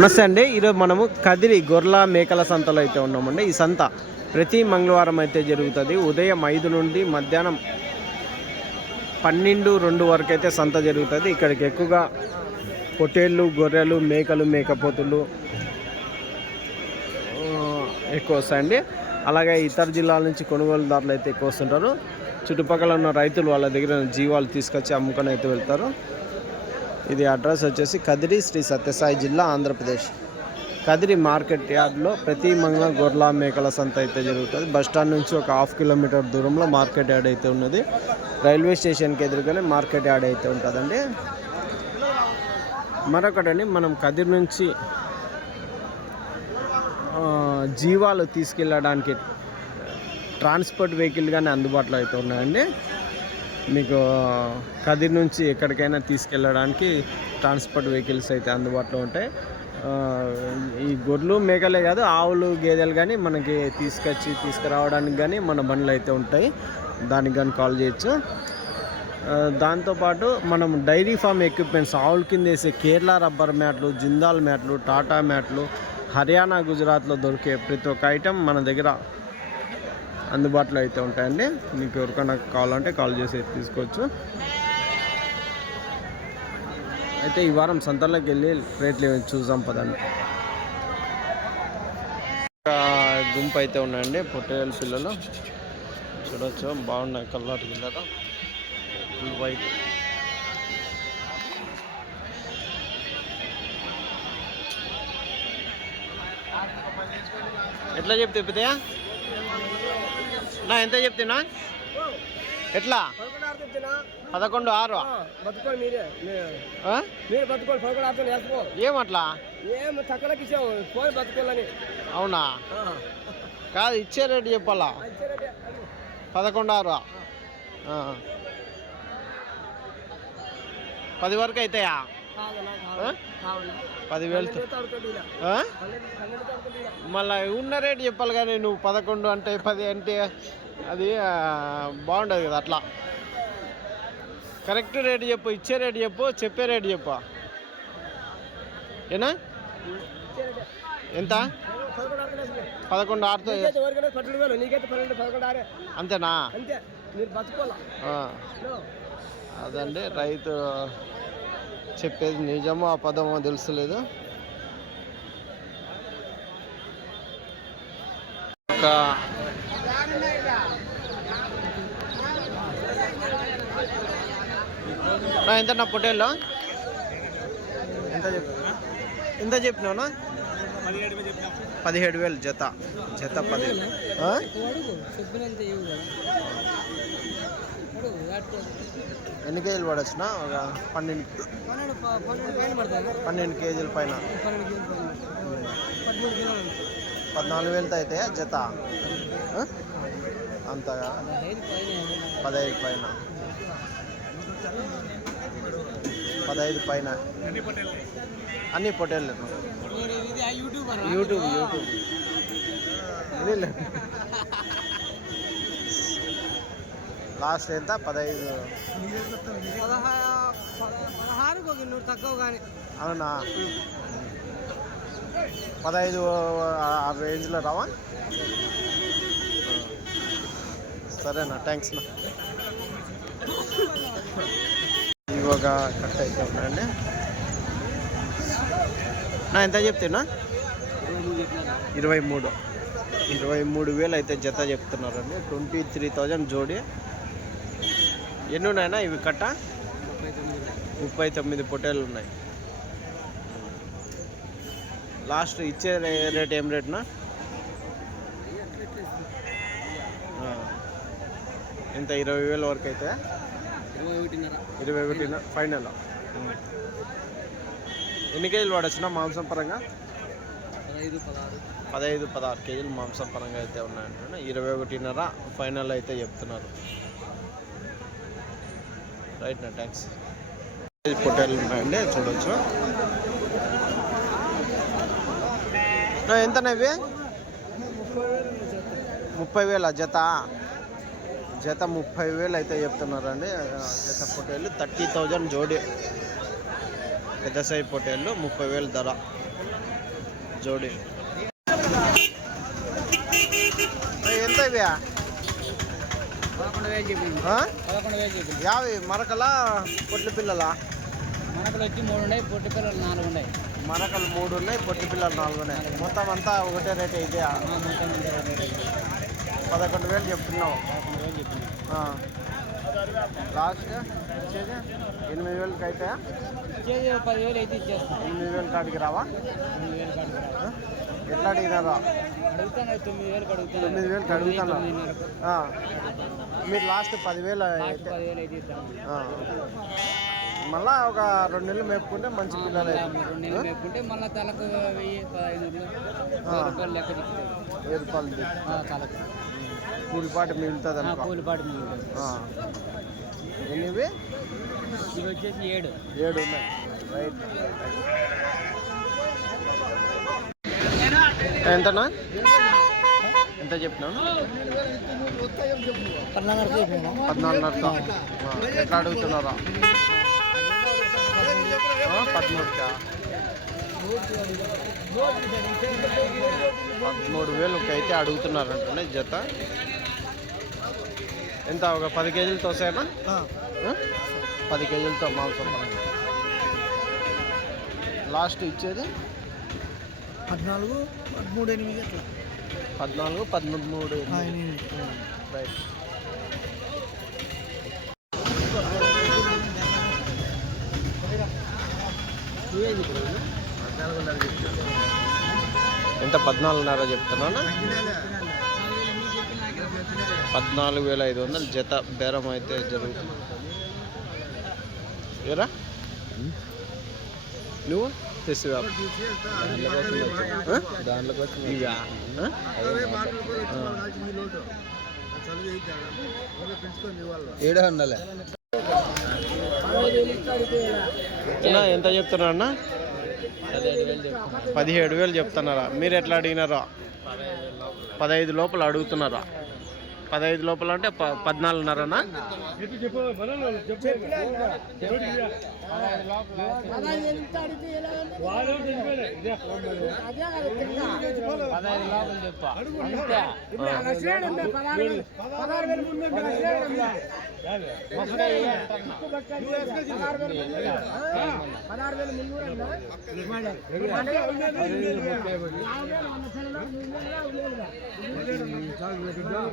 నమస్తే అండి. ఈరోజు మనము కదిరి గొర్ల మేకల సంతలో అయితే ఉన్నామండి. ఈ సంత ప్రతి మంగళవారం అయితే జరుగుతుంది. ఉదయం ఐదు నుండి మధ్యాహ్నం పన్నెండు రెండు వరకు అయితే సంత జరుగుతుంది. ఇక్కడికి ఎక్కువగా పొట్టేళ్ళు గొర్రెలు మేకలు మేకపోతులు ఎక్కువ వస్తాయండి అలాగే ఇతర జిల్లాల నుంచి కొనుగోలుదారులు అయితే ఎక్కువ వస్తుంటారు. చుట్టుపక్కల ఉన్న రైతులు వాళ్ళ దగ్గర జీవాలు తీసుకొచ్చి అమ్ముకొని అయితే వెళ్తారు. ఇది అడ్రస్ వచ్చేసి కదిరి శ్రీ సత్యసాయి జిల్లా ఆంధ్రప్రదేశ్. కదిరి మార్కెట్ యార్డ్లో ప్రతి మంగళ గొర్రెల మేకల సంత అయితే జరుగుతుంది. బస్ స్టాండ్ నుంచి ఒక హాఫ్ కిలోమీటర్ దూరంలో మార్కెట్ యార్డ్ అయితే ఉన్నది. రైల్వే స్టేషన్కి ఎదురుగానే మార్కెట్ యార్డ్ అయితే ఉంటుందండి. మరొకటండి మనం కదిరి నుంచి జీవాలు తీసుకెళ్ళడానికి ట్రాన్స్పోర్ట్ వెహికల్ కానీ అందుబాటులో అయితే ఉన్నాయండి. మీకు కదిరి నుంచి ఎక్కడికైనా తీసుకెళ్ళడానికి ట్రాన్స్పోర్ట్ వెహికల్స్ అయితే అందుబాటులో ఉంటాయి. ఈ గొర్రెలు మేకలే కాదు ఆవులు గేదెలు కానీ మనకి తీసుకొచ్చి తీసుకురావడానికి కానీ మన బండ్లు అయితే ఉంటాయి. దానికి కానీ కాల్ చేయొచ్చు. దాంతోపాటు మనం డైరీ ఫామ్ ఎక్విప్మెంట్స్ ఆవుల కింద వేసే కేరళ రబ్బర్ మ్యాట్లు జిందాల్ మ్యాట్లు టాటా మ్యాట్లు హర్యానా గుజరాత్లో దొరికే ప్రతి ఒక్క ఐటెం మన దగ్గర అందుబాటులో అయితే ఉంటాయండి. మీకు ఎవరికైనా కావాలంటే కాల్ చేసి తీసుకోవచ్చు. అయితే ఈ వారం సంతలోకి వెళ్ళి రేట్లు ఏమి చూసాం పదండి. ఒక గుంపు అయితే ఉన్నాయండి పొట్టేలు పిల్లలు. చూడొచ్చు బాగున్నాయి కలర్ గిల్లర్ ఫుల్ వైట్ ఎట్లా చెప్తే పెద్దయా నా ఎంత చెప్తున్నా? ఎట్లా? పదకొండు ఆరు. ఏమట్లా అవునా? కాదు ఇచ్చే రేటు చెప్పాలా? పదకొండు ఆరు. పది వరకు అవుతాయా ఆ? పదివేలు ఆ? మళ్ళీ ఉన్న రేటు చెప్పాలి కానీ నువ్వు పదకొండు అంటే పది అంటే అది బాగుండదు కదా అట్లా. కరెక్ట్ రేటు చెప్పు ఇచ్చే రేటు చెప్పు చెప్పే రేటు చెప్పు. ఏనా? ఎంత? పదకొండు ఆరుతో అంతేనా? అదండి రైతు చెప్పేది నిజమో అబద్ధమో తెలుసలేదు ఒక నా ఎంత నా పొట్టేల్లో? ఎంత చెప్పు ఎంత చెప్పినావునా పదిహేడు వేలు జత. జత పదిహేడు. ఆ? ఎన్ని కేజీలు పడొచ్చిన? ఒక పన్నెండు పన్నెండు కేజీల పైన. పద్నాలుగు వేలతో అయితే జత? అంతగా? పదహైదు పైన. పదహైదు పైన. అన్ని పొటేళ్ళు యూట్యూబర్? YouTube YouTube. ఇదిలే. లాస్ట్ ఎంత? పదహైదు. తక్కువ కానీ. అవునా? పదహైదు ఆ రేంజ్లో రావా? సరేనా థ్యాంక్స్ నా ఇవి ఒక కట్ట అయితే ఉన్నాయండి. నా ఎంత చెప్తున్నా? ఇరవై మూడు. ఇరవై మూడు వేలు అయితే జత చెప్తున్నారండి. ట్వంటీ త్రీ థౌజండ్ జోడి ఎన్ని ఉన్నాయన్నా ఇవి కట్ట? ముప్పై తొమ్మిది పొట్టేలు ఉన్నాయి లాస్ట్ ఇచ్చే రేట్ ఏం రేట్నా. ఎంత? ఇరవై వేల వరకు అయితే? ఇరవై ఒకటిన్నర. ఒకటి ఫైనల్? ఎన్ని కేజీలు పడొచ్చిన మాంసం పరంగా? పదహైదు పదహారు. పదహైదు పదహారు కేజీలు మాంసం పరంగా అయితే ఉన్నాయంటే ఇరవై ఒకటిన్నర ఫైనల్ అయితే చెప్తున్నారు. రైట్ నా థ్యాంక్స్ పొట్టేలు ఉన్నాయండి చూడొచ్చు. నా ముప్పై వేల జత. జత ముప్పై వేలు అయితే చెప్తున్నారండి. జత పొట్టేళ్ళు థర్టీ థౌజండ్ జోడి. పెద్ద సైజ్ పొట్టేళ్ళు ముప్పై వేలు ధర. జోడి. ఎంత ఇవి? యావి మరకలా పొట్లి పిల్లలా? మనకులు వచ్చి మూడు ఉన్నాయి పొట్టి పిల్లలు నాలుగు ఉన్నాయి. మరకలు మూడు ఉన్నాయి పొట్టి పిల్లలు నాలుగు ఉన్నాయి. మొత్తం అంతా ఒకటే రేట్ రేటు. పదకొండు వేలు చెప్తున్నావు. లాస్ట్ ఎనిమిది వేలకి అయితే పదివేలు అయితే ఇచ్చేస్తాం. ఎనిమిది వేలు కాడికి రావా? తొమ్మిది వేలు కాడికి రావు. ఎట్లా అడిగినారా తొమ్మిది వేలకు అడుగుతాను. మీరు లాస్ట్ పదివేలు. మళ్ళా ఒక రెండు నెలలు మేపుకుంటే మంచి పిల్లలు మేపుకుంటే మళ్ళీ తలకు వెయ్యి పదహైదు లెక్క వెయ్యి రూపాయలు. తలకు. కూలిపాటి మిగులుతుంది కూలిపాటు మిగులుతుంది. ఎనిమిది ఇవి వచ్చేసి ఏడు. ఏడు ఉన్నాయి. రైట్. ఎంతనా ఎంత చెప్పినాను పద్నాలుగున్నర ఎట్లా అడుగుతున్నారా? పదమూడుకా పదమూడు వేలుకి అయితే అడుగుతున్నారంటే జత. ఎంత ఒక పది కేజీలతో వస్తాయనా ఆ? పది కేజీలతో మాంసం లాస్ట్ ఇచ్చేది? పద్నాలుగు పదమూడు ఎనిమిది అట్లా. పద్నాలుగు పదమూడు రైట్ ఎంత పద్నాలుగున్నర చెప్తున్నానా పద్నాలుగు వేల ఐదు వందలు జత బేరం అయితే జరుగుతుంది. ఏరా? నువ్వు? ఏడు ఎంత చెప్తున్నారు అన్న? పదిహేడు వేలు చెప్తున్నారా. మీరు ఎట్లా అడిగినారా? పదహైదు లోపల అడుగుతున్నారా? పదహైదు లోపల అంటే ప పద్నాలుగున్నరనా?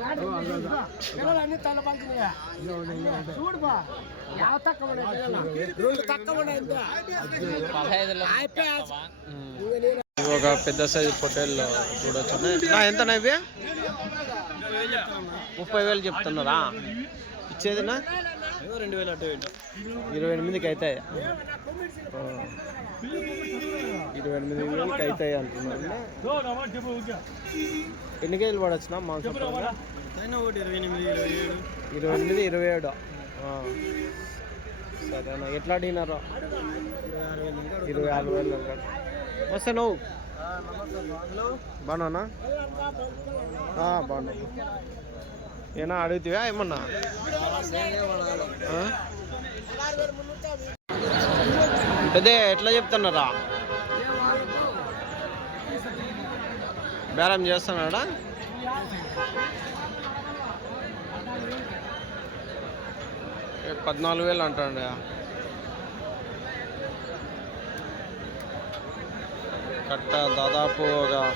పదహైదు ఒక పెద్ద సైజు పొట్టేళ్ళు చూడొచ్చు ఎంత ఇవి? ముప్పై వేలు చెప్తున్నారా? ఇచ్చేదినా రెండు వేలు అటు ఇరవై ఎనిమిదికి అవుతాయి ఇరవై ఎనిమిది వేలకి అవుతాయి అంటున్నారు ఎన్ని కేజీలు పడొచ్చునా మాంసం ఇరవై ఎనిమిది ఇరవై ఏడు. సరేనా ఎట్లా అడిగినారో? ఇరవై ఆరు వేలు అన్నారు. వస్తే నువ్వు. బాగున్నానా ఆ, బాగున్నా. ఏనా అడుగుతావా ఏమన్నా? పెద్ద ఎట్లా చెప్తున్నారా? బేరం చేస్తున్నాడా? పద్నాలుగు వేలు అంటాడు కట్ట దాదాపు ఒక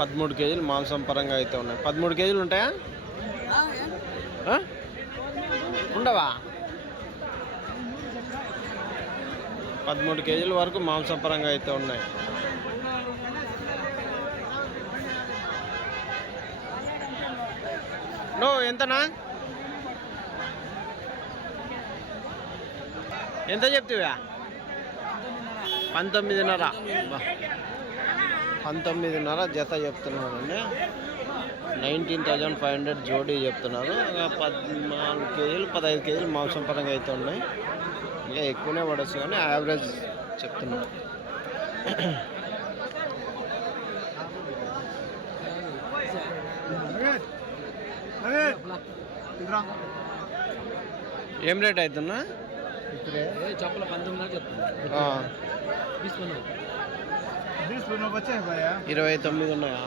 పదమూడు కేజీలు మాంసం పరంగా అయితే ఉన్నాయి. పదమూడు కేజీలు ఉంటాయా? ఉండవా? పదమూడు కేజీల వరకు మాంసం పరంగా అయితే ఉన్నాయి. నో ఎంతనా? ఎంత చెప్తావా పంతొమ్మిదిన్నర. పంతొమ్మిదిన్నర జత చెప్తున్నానండి నైన్టీన్ థౌజండ్ ఫైవ్ హండ్రెడ్ జోడీ చెప్తున్నారు. ఇంకా పద్నాలుగు కేజీలు పదహైదు కేజీలు మాంసం పరంగా అయితే ఉన్నాయి. ఇంకా ఎక్కువనే పడవచ్చు కానీ యావరేజ్ చెప్తున్నాను ఏం రేట్ అవుతున్నా? చెప్పల ఇరవై తొమ్మిది ఉన్నాయా?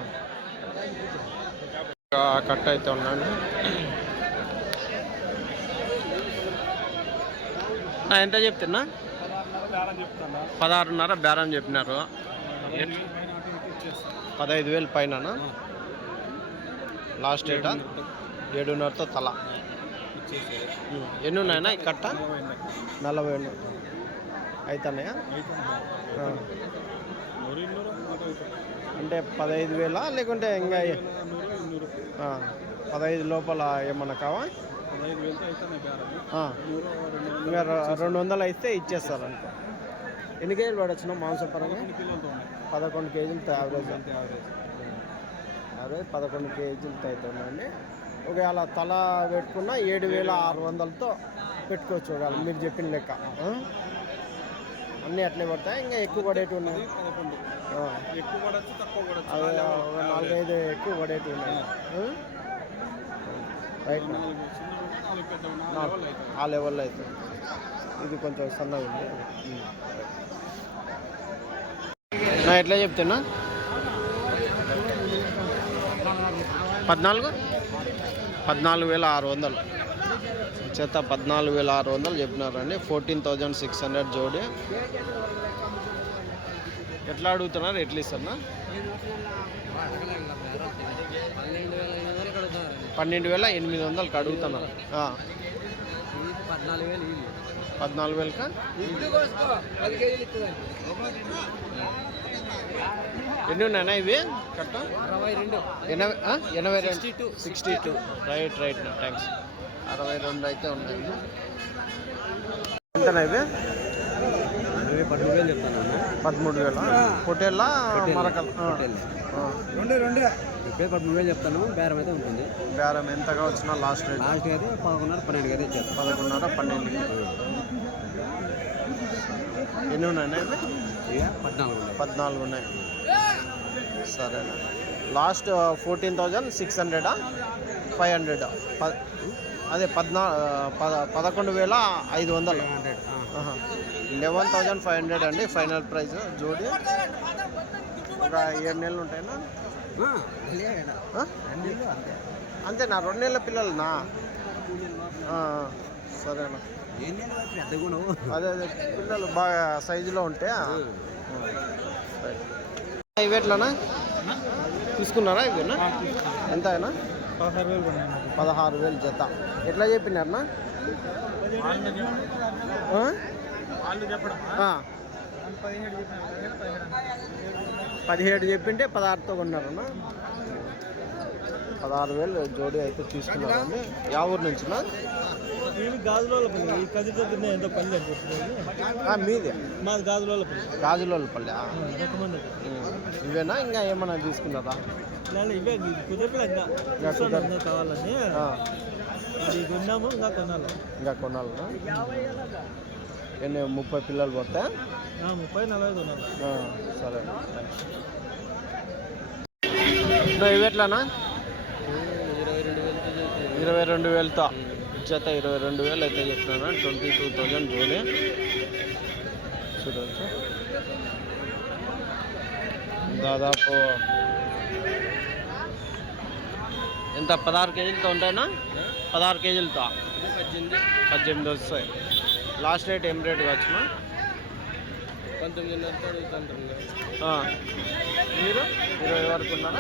ఇంకా కట్ అయితే ఉన్నాయండి నా ఎంత చెప్తున్నా? పదహారున్నర బేరం చెప్పినారు. పదహైదు వేలు పైన లాస్ట్ డేటా? ఏడున్నరతో తల. ఎన్ని ఉన్నాయన్నా కట్ట? నలభై ఉన్నాయి అవుతున్నాయా అంటే పదహైదు వేలా? లేకుంటే ఇంకా పదహైదు లోపల ఏమన్నా కావా? ఇంకా రెండు వందలు అయితే ఇచ్చేస్తారు అనుకో ఎన్ని కేజీలు పడొచ్చున్నా మాంసపరంగా? పదకొండు కేజీలతో యావరేజ్? యావరేజ్. పదకొండు కేజీలతో అవుతుందండి ఒకవేళ తల పెట్టుకున్న ఏడు వేల ఆరు వందలతో పెట్టుకోవచ్చు ఒకవేళ మీరు చెప్పిన లెక్క? అన్నీ అట్లే పడతాయి? ఇంకా ఎక్కువ పడేటివి ఉన్నాయి? నాలుగైదు ఎక్కువ పడేటివి ఉన్నాయి? ఆ? రైట్ లెవెల్లో అయితే. ఇది కొంచెం సన్నగా ఉంది. నా ఎట్లా చెప్తున్నా? పద్నాలుగు? పద్నాలుగు వేల ఆరు వందలు. చేత పద్నాలుగు వేల ఆరు వందలు చెప్పినారండి. ఫోర్టీన్ థౌజండ్ సిక్స్ హండ్రెడ్ జోడి. ఎట్లా అడుగుతున్నారు? ఎట్లా ఇస్తున్నా పన్నెండు వేల ఎనిమిది వందలకి అడుగుతున్నారు పద్నాలుగు వేలు పద్నాలుగు వేలకా? ఎన్ని ఉన్నాయన్నా ఇవి? కట్ట అరవై రెండు. ఎనభై? ఎనభై రెండు. Sixty two. Right right thanks అరవై రెండు అయితే ఉన్నాయి. ఎంతనా ఇవి? పదమూడు వేలు చెప్తాను పదమూడు వేల? పొటేళ్ళ మరకల. రెండు రెండు. ఇప్పుడే పదమూడు వేలు చెప్తాను బేరం అయితే ఉంటుంది. బేరం ఎంతగా వచ్చినా లాస్ట్ రేట్. లాస్ట్ అయితే పదకొండున్నర పన్నెండు అయితే ఇచ్చేస్తాం పదకొండున్నర పన్నెండు ఎన్ని ఇక పద్నాలుగు ఉన్నాయి. పద్నాలుగు ఉన్నాయి. సరేనా. లాస్ట్ ఫోర్టీన్ థౌజండ్ సిక్స్ హండ్రెడా ఫైవ్ హండ్రెడ్ అదే పద్నా పద పదకొండు వేల ఐదు వందలు. లెవెన్ థౌజండ్ ఫైవ్ హండ్రెడ్ అండి ఫైనల్ ప్రైస్ జోడి. ఒక ఏడు నెలలు ఉంటాయినా? అంతేనా? రెండు నెలల పిల్లలనా? సరేనా. పెద్దగా అదే అదే పిల్లలు బాగా సైజులో ఉంటే. ఇవి ఎట్లానా తీసుకున్నారా ఇవేనా? ఎంత అయినా పదహారు వేలు జత. ఎట్లా చెప్పినారనా? పదిహేడు చెప్పింటే పదహారుతో కొన్నారన్నా? పదహారు వేలు జోడీ అయితే తీసుకున్నారండి. యా ఊరు నుంచినా? మీదే? మాది గాజులోల పల్లి. గాజులోపల్లి ఎంతమంది ఇవేనా? ఇంకా ఏమన్నా తీసుకున్నారా? ఇవే కుదరలే ఇంకా. కావాలని ఆ, ఇది కొన్నాము ఇంకా కొనాలి. ఇంకా కొనాలనా ఎన్ని ముప్పై పిల్లలు పోతే? ఆ, ముప్పై నలభై కొనాలి. సరే. నువ్వు ఇవి ఎట్లానా ఇరవై రెండు వేలతో జత ఇరవై రెండు వేలు అయితే చెప్తున్నాను ట్వంటీ టూ థౌజండ్ జోడి చూడవచ్చు దాదాపు ఎంత? పదహారు కేజీలతో ఉంటాయినా పదహారు కేజీలతో. పద్దెనిమిది పద్దెనిమిది వస్తాయి. లాస్ట్ రేట్ ఏం రేట్ వచ్చినా పంతొమ్మిదిన్నర మీరు? ఇరవై వరకు ఉన్నారా?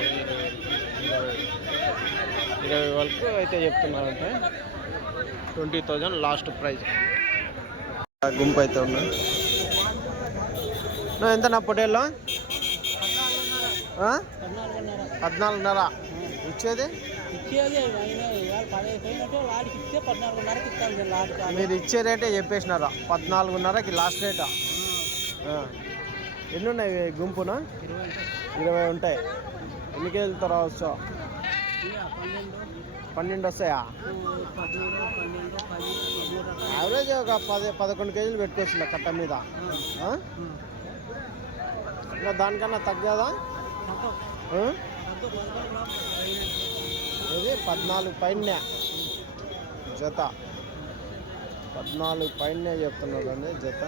ఇరవై వరకు అయితే చెప్తున్నారంటే. ట్వంటీ థౌజండ్ లాస్ట్ ప్రైస్ గుంపు అయితే ఉన్నది నువ్వు ఎంత నా పొటేల్లో ఆ? పద్నాలుగున్నర. ఇచ్చేది? మీరు ఇచ్చే రేటే చెప్పేసినారా? పద్నాలుగున్నరకి లాస్ట్ రేటా. ఎన్ని ఉన్నాయి గుంపున? ఇరవై ఉంటాయి. ఎన్ని కేజీలతో రావచ్చు? పన్నెండు వస్తాయా? యావరేజ్ ఒక పది పదకొండు కేజీలు పెట్టుకోవచ్చు కట్ట మీద. ఇంకా దానికన్నా తగ్గదా? ఇది పద్నాలుగు పైన జత. పద్నాలుగు పైన చెప్తున్నాడు అండి జత.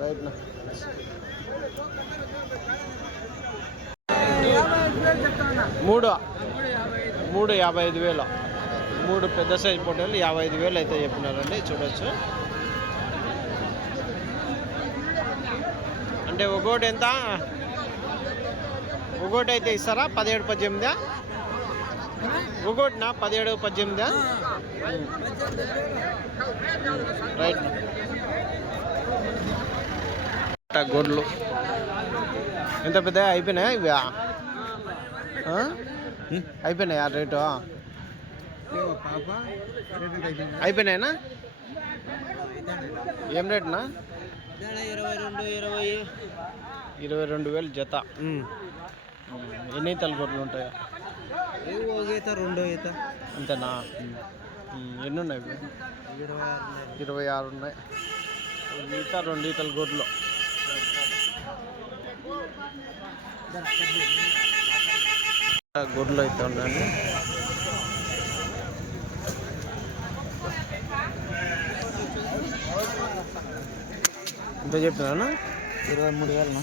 రైట్ నా. మూడు. మూడు యాభై ఐదు వేలు. మూడు పెద్ద సైజ్ ఫోటోలు యాభై ఐదు వేలు అయితే చెప్పినారండి చూడొచ్చు. అంటే ఒక్కోటి ఎంత? ఒక్కోటి అయితే ఇస్తారా? పదిహేడు పద్దెనిమిదా? ఒక్కోటినా? పదిహేడు పద్దెనిమిదా? రైట్. గొడ్లు ఎంత పెద్ద అయిపోయినాయా ఇవి? ఆ? అయిపోయినాయా రేటు? అయిపోయినాయనా? ఏం రేట్నా? ఇరవై రెండు ఇరవై ఇరవై రెండు వేలు జత. ఎన్ని తలకొట్లు ఉంటాయా? ఒక రెండో ఈత అంతేనా? ఎన్ని ఉన్నాయి ఇరవై ఆరు ఇరవై ఆరు ఉన్నాయి. ఒక ఈత రెండు ఈతల గొడ్లు. గొడ్లు అయితే ఉన్నాయండి ఎంత చెప్పినానా ఇరవై మూడు వేలు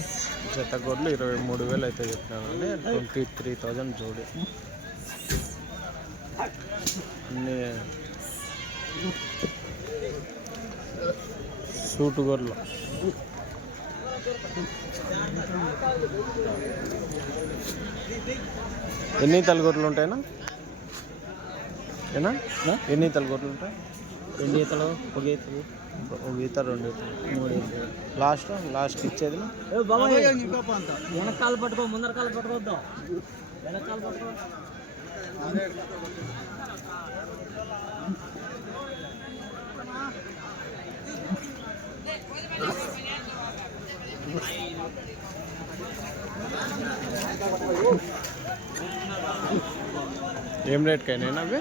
జత గొడ్లు ఇరవై మూడు వేలు అయితే చెప్పినానండి ట్వంటీ త్రీ థౌజండ్ జోడి. సూటు గొర్రెలు ఎన్ని తలగొర్రెలు ఉంటాయినా ఏనా? ఎన్ని తలగొర్రెలు ఉంటాయి? రెండు ఈతలు? ఒక ఈతలు. ఒక ఈత రెండు ఈతలు మూడు ఈతలు. లాస్ట్ లాస్ట్ ఇచ్చేది వెనకాల పట్టుకో ముందర కాలు పట్టుకోవద్దాం. వెనకాల పట్టుకో. ఏం రేట్కైనా అవి?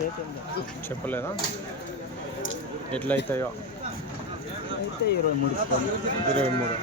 రేట్ చెప్పలేదా? ఎట్లా అవుతాయో అయితే ఇరవై మూడు ఇరవై మూడు.